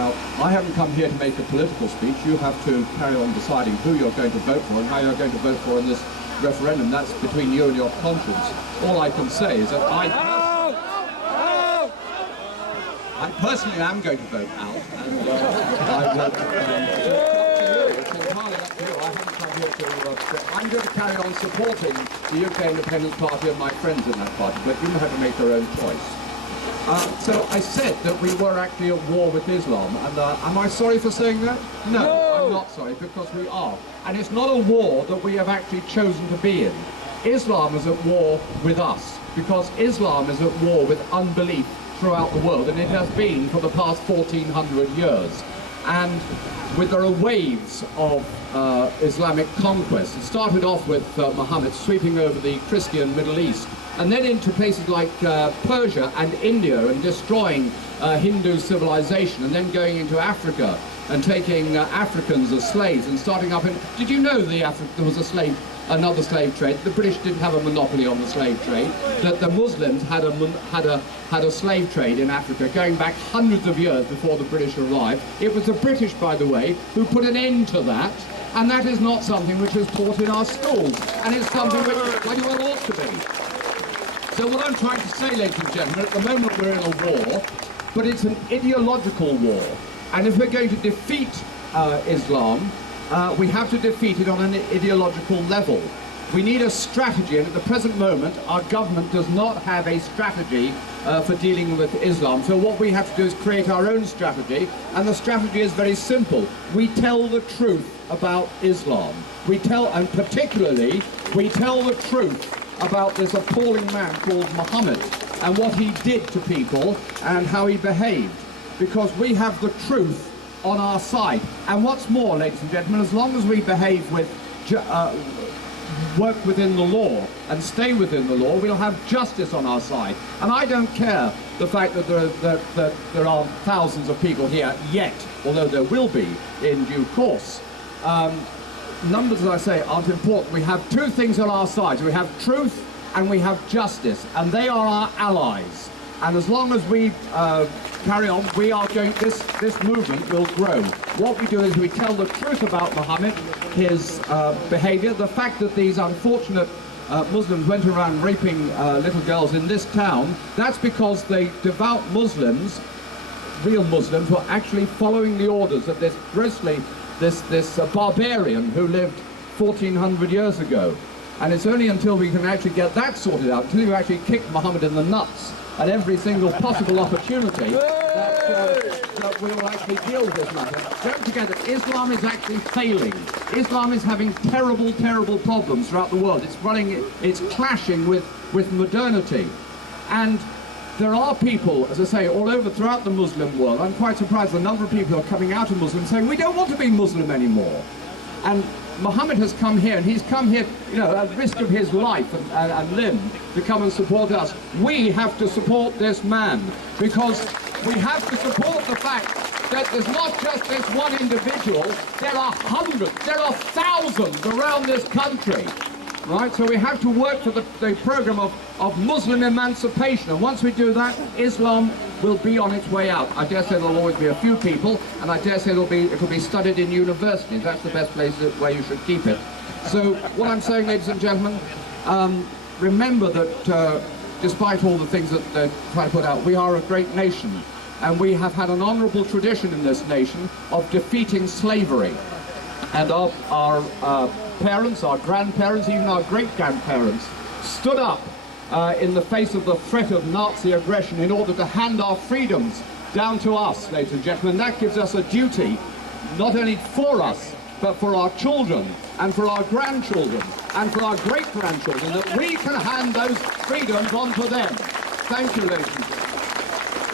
Now, I haven't come here to make a political speech. You have to carry on deciding who you're going to vote for and how you're going to vote for in this referendum. That's between you and your conscience. All I can say is that I personally am going to vote out, and I will. It's entirely up to you. I haven't come here to. I'm going to carry on supporting the UK Independence Party and my friends in that party, but you have to make their own choice. So I said that we were actually at war with Islam, and am I sorry for saying that? No, I'm not sorry, because we are. And it's not a war that we have actually chosen to be in. Islam is at war with us, because Islam is at war with unbelief throughout the world, and it has been for the past 1400 years. And there are waves of Islamic conquest. It started off with Muhammad sweeping over the Christian Middle East, and then into places like Persia and India and destroying Hindu civilization, and then going into Africa and taking Africans as slaves and starting up in... Did you know there was another slave trade? The British didn't have a monopoly on the slave trade. That the Muslims had a slave trade in Africa going back hundreds of years before the British arrived. It was the British, by the way, who put an end to that, and that is not something which is taught in our schools, and it's something which bloody well ought to be. So what I'm trying to say, ladies and gentlemen, at the moment we're in a war, but it's an ideological war, and if we're going to defeat Islam, we have to defeat it on an ideological level. We need a strategy, and at the present moment our government does not have a strategy for dealing with Islam. So what we have to do is create our own strategy, and the strategy is very simple. We tell the truth about Islam. And particularly, we tell the truth about this appalling man called Muhammad and what he did to people and how he behaved, because we have the truth on our side. And what's more, ladies and gentlemen, as long as we behave with work within the law and stay within the law, we'll have justice on our side. And I don't care the fact that there are thousands of people here yet, although there will be in due course. Numbers, as I say, aren't important. We have two things on our side. We have truth and we have justice, and they are our allies. And as long as we carry on, we are going. This movement will grow. What we do is we tell the truth about Muhammad, his behavior, the fact that these unfortunate Muslims went around raping little girls in this town. That's because the devout Muslims, real Muslims, were actually following the orders of this this barbarian who lived 1400 years ago. And it's only until we can actually get that sorted out, until you actually kick Muhammad in the nuts at every single possible opportunity, that we will actually deal with this matter. Don't forget that Islam is actually failing. Islam is having terrible, terrible problems throughout the world. It's clashing with modernity. And there are people, as I say, all over throughout the Muslim world. I'm quite surprised the number of people who are coming out of Muslim saying, we don't want to be Muslim anymore. And Muhammad has come here, and he's come here, you know, at risk of his life and limb to come and support us. We have to support this man, because we have to support the fact that there's not just this one individual, there are hundreds, there are thousands around this country. Right, so we have to work for the program of Muslim emancipation, and once we do that, Islam will be on its way out. I dare say there'll always be a few people, and I dare say it'll be studied in universities. That's the best place where you should keep it. So what I'm saying, ladies and gentlemen, remember that despite all the things that they're trying to put out, we are a great nation, and we have had an honourable tradition in this nation of defeating slavery. And our parents, our grandparents, even our great-grandparents stood up in the face of the threat of Nazi aggression in order to hand our freedoms down to us, ladies and gentlemen. That gives us a duty, not only for us, but for our children and for our grandchildren and for our great-grandchildren, that we can hand those freedoms on to them. Thank you, ladies and gentlemen.